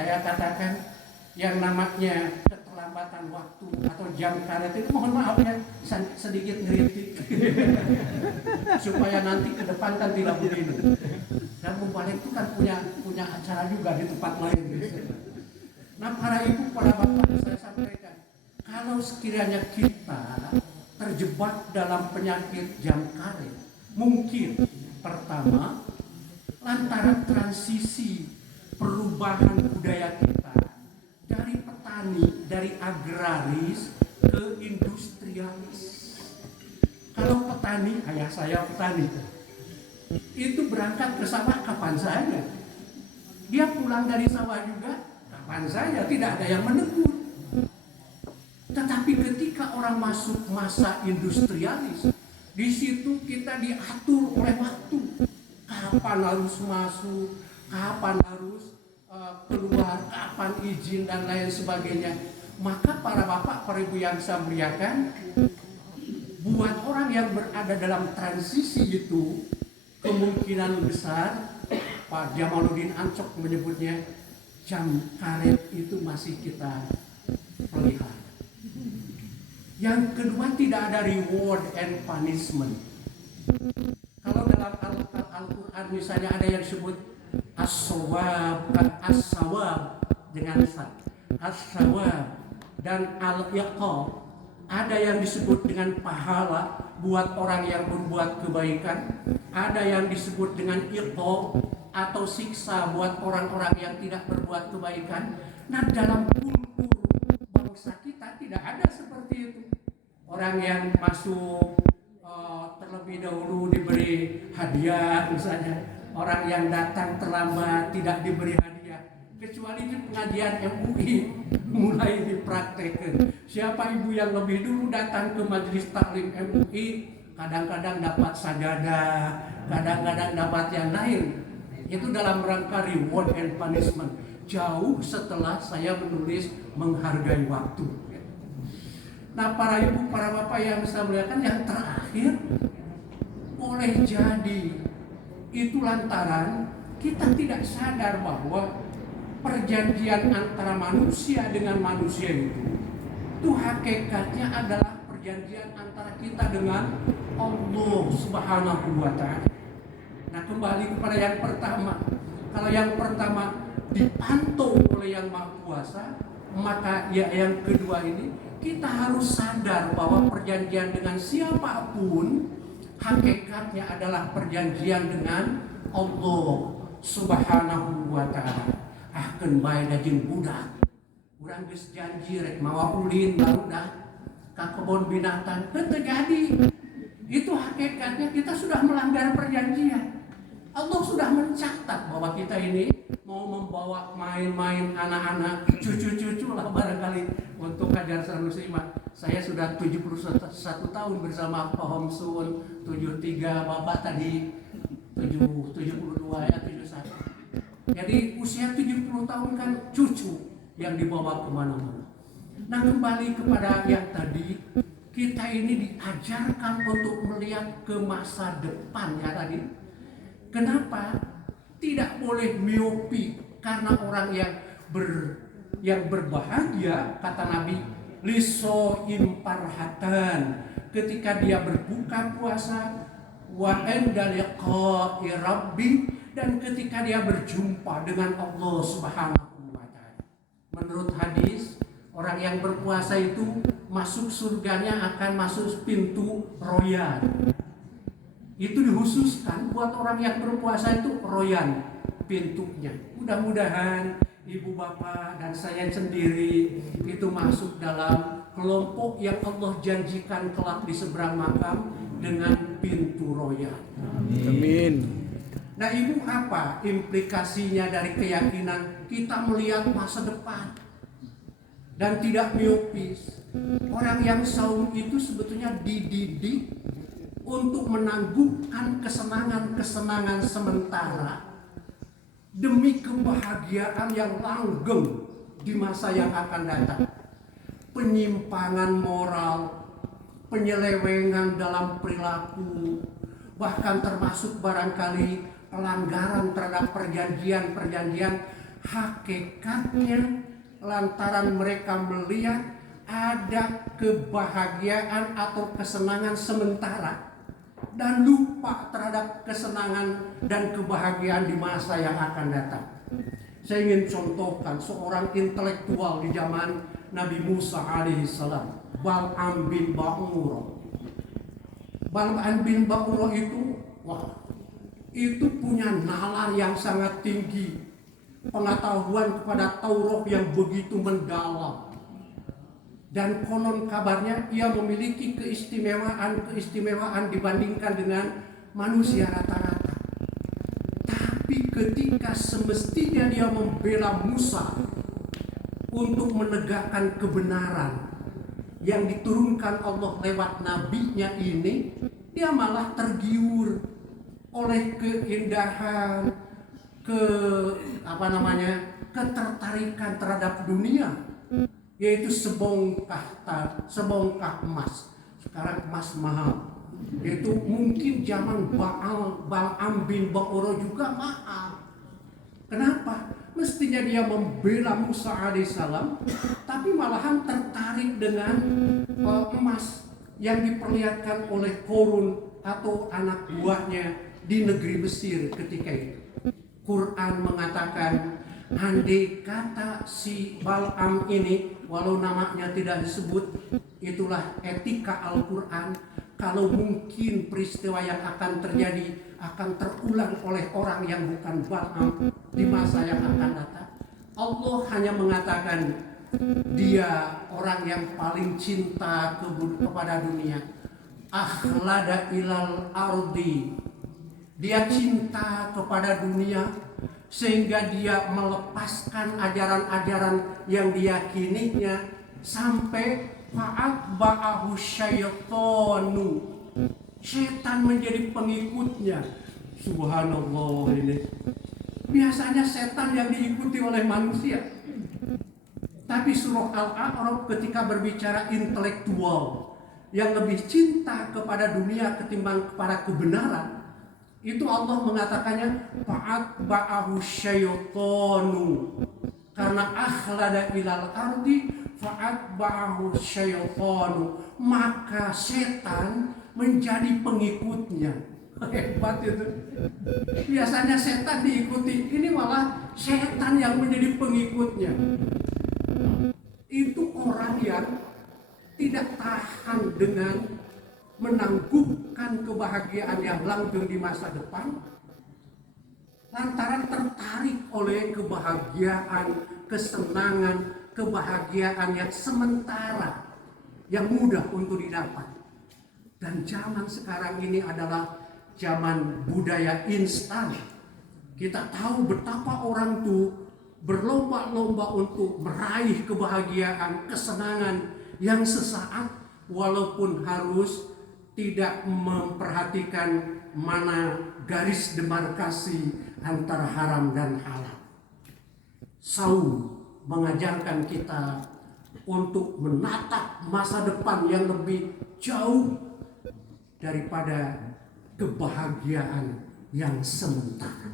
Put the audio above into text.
saya katakan yang namanya keterlambatan waktu atau jam karet itu, mohon maaf ya, sedikit ngeritik supaya nanti ke depan kan tidak begini. Dan Mubalik itu kan punya acara juga di tempat lain. Nah, para ibu, para bapak, saya sampaikan, kalau sekiranya kita terjebak dalam penyakit jam karet, mungkin pertama lantaran transisi perubahan budaya kita dari petani, dari agraris ke industrialis. Kalau petani, ayah saya petani, itu berangkat ke sawah kapan saja, dia pulang dari sawah juga kapan saja, tidak ada yang menegur. Tetapi ketika orang masuk masa industrialis, di situ kita diatur oleh waktu, kapan harus masuk, kapan harus keluar, kapan izin dan lain sebagainya. Maka para bapak, para ibu yang saya muliakan, buat orang yang berada dalam transisi itu, kemungkinan besar Pak Jamaluddin Ancok menyebutnya jam karet itu masih kita pelihara. Yang kedua, tidak ada reward and punishment. Kalau dalam Al-Quran misalnya ada yang disebut as-sawab dengan as-sawab dan al-iqab, ada yang disebut dengan pahala buat orang yang berbuat kebaikan, ada yang disebut dengan iqab atau siksa buat orang-orang yang tidak berbuat kebaikan. Nah, dalam kultur bangsa kita tidak ada seperti itu. Orang yang masuk terlebih dahulu diberi hadiah misalnya, orang yang datang terlambat tidak diberi hadiah, kecuali di pengajian MUI mulai dipraktekkan. Siapa ibu yang lebih dulu datang ke majelis taklim MUI, kadang-kadang dapat sajadah, kadang-kadang dapat yang lain. Itu dalam rangka reward and punishment, jauh setelah saya menulis menghargai waktu. Nah, para ibu, para bapak yang saya muliakan, yang terakhir, boleh jadi itu lantaran kita tidak sadar bahwa perjanjian antara manusia dengan manusia itu hakikatnya adalah perjanjian antara kita dengan Allah Subhanahu wa Ta'ala. Nah, kembali kepada yang pertama, kalau yang pertama dipantau oleh Yang Maha Kuasa, maka ya yang kedua ini kita harus sadar bahwa perjanjian dengan siapapun hakikatnya adalah perjanjian dengan Allah Subhanahu wa Ta'ala. Ahkeun bae da jeung budak, urang geus janji rek mawa ulin barudak ka kebon binatang, teu terjadi. Itu hakikatnya kita sudah melanggar perjanjian. Allah sudah mencatat bahwa kita ini mau membawa main-main anak-anak, cucu-cucu lah barangkali untuk Hajar Muslimah. Saya sudah 71 tahun bersama Pak Homsun, 73, Bapak tadi 72 ya, 71. Jadi usia 70 tahun kan cucu yang dibawa kemana-mana. Nah, kembali kepada yang tadi, kita ini diajarkan untuk melihat ke masa depan ya tadi. Kenapa? Tidak boleh miopi, karena orang yang berbahagia, kata Nabi, liso imparhatan, ketika dia berbuka puasa, wa inda liqa'i rabbi, dan ketika dia berjumpa dengan Allah Subhanahu wa Ta'ala. Menurut hadis, orang yang berpuasa itu masuk surganya akan masuk pintu royan. Itu dikhususkan buat orang yang berpuasa itu royan pintunya. Mudah-mudahan ibu bapak dan saya sendiri itu masuk dalam kelompok yang Allah janjikan kelak di seberang makam dengan pintu royan. Amin. Nah, ibu, apa implikasinya dari keyakinan kita melihat masa depan dan tidak miopis? Orang yang saum itu sebetulnya dididik untuk menangguhkan kesenangan-kesenangan sementara demi kebahagiaan yang langgeng di masa yang akan datang. Penyimpangan moral, penyelewengan dalam perilaku, bahkan termasuk barangkali pelanggaran terhadap perjanjian-perjanjian hakikatnya lantaran mereka melihat ada kebahagiaan atau kesenangan sementara dan lupa terhadap kesenangan dan kebahagiaan di masa yang akan datang. Saya ingin contohkan seorang intelektual di zaman Nabi Musa alaihissalam, Bal'am bin Ba'urah. Bal'am bin Ba'urah itu punya nalar yang sangat tinggi, pengetahuan kepada Taurat yang begitu mendalam. Dan konon kabarnya ia memiliki keistimewaan dibandingkan dengan manusia rata-rata. Tapi ketika semestinya dia membela Musa untuk menegakkan kebenaran yang diturunkan Allah lewat nabinya ini, dia malah tergiur oleh keindahan, ketertarikan terhadap dunia, yaitu sebongkah emas. Sekarang emas mahal, yaitu mungkin zaman Bal'am bin Ba'urah juga mahal. Kenapa? Mestinya dia membela Musa alaihissalam, tapi malahan tertarik dengan emas yang diperlihatkan oleh Korun atau anak buahnya di negeri Mesir ketika itu. Quran mengatakan, andai kata si Bal'am ini, walau namanya tidak disebut, itulah etika Al-Quran. Kalau mungkin peristiwa yang akan terjadi akan terulang oleh orang yang bukan Bal'am di masa yang akan datang. Allah hanya mengatakan dia orang yang paling cinta kepada dunia. Akhlada ilal ardi. Dia cinta kepada dunia sehingga dia melepaskan ajaran-ajaran yang diyakininya sampai fa'atba'ahu syaitanu. Setan menjadi pengikutnya. Subhanallah ini. Biasanya setan yang diikuti oleh manusia. Tapi surah Al-A'raf ketika berbicara intelektual yang lebih cinta kepada dunia ketimbang kepada kebenaran, itu Allah mengatakannya fa'atba'ahu syaitanu. Karena akhlada ilal ardi fa'atba'ahu syaitanu, maka setan menjadi pengikutnya. Hebat itu. Biasanya setan diikuti, ini malah setan yang menjadi pengikutnya. Itu orang yang tidak tahan dengan menangguhkan kebahagiaan yang langgeng di masa depan, lantaran tertarik oleh kebahagiaan, kesenangan, kebahagiaan yang sementara, yang mudah untuk didapat. Dan zaman sekarang ini adalah zaman budaya instan. Kita tahu betapa orang tuh berlomba-lomba untuk meraih kebahagiaan, kesenangan yang sesaat, walaupun harus tidak memperhatikan mana garis demarkasi antara haram dan halal. Saum mengajarkan kita untuk menatap masa depan yang lebih jauh daripada kebahagiaan yang sementara.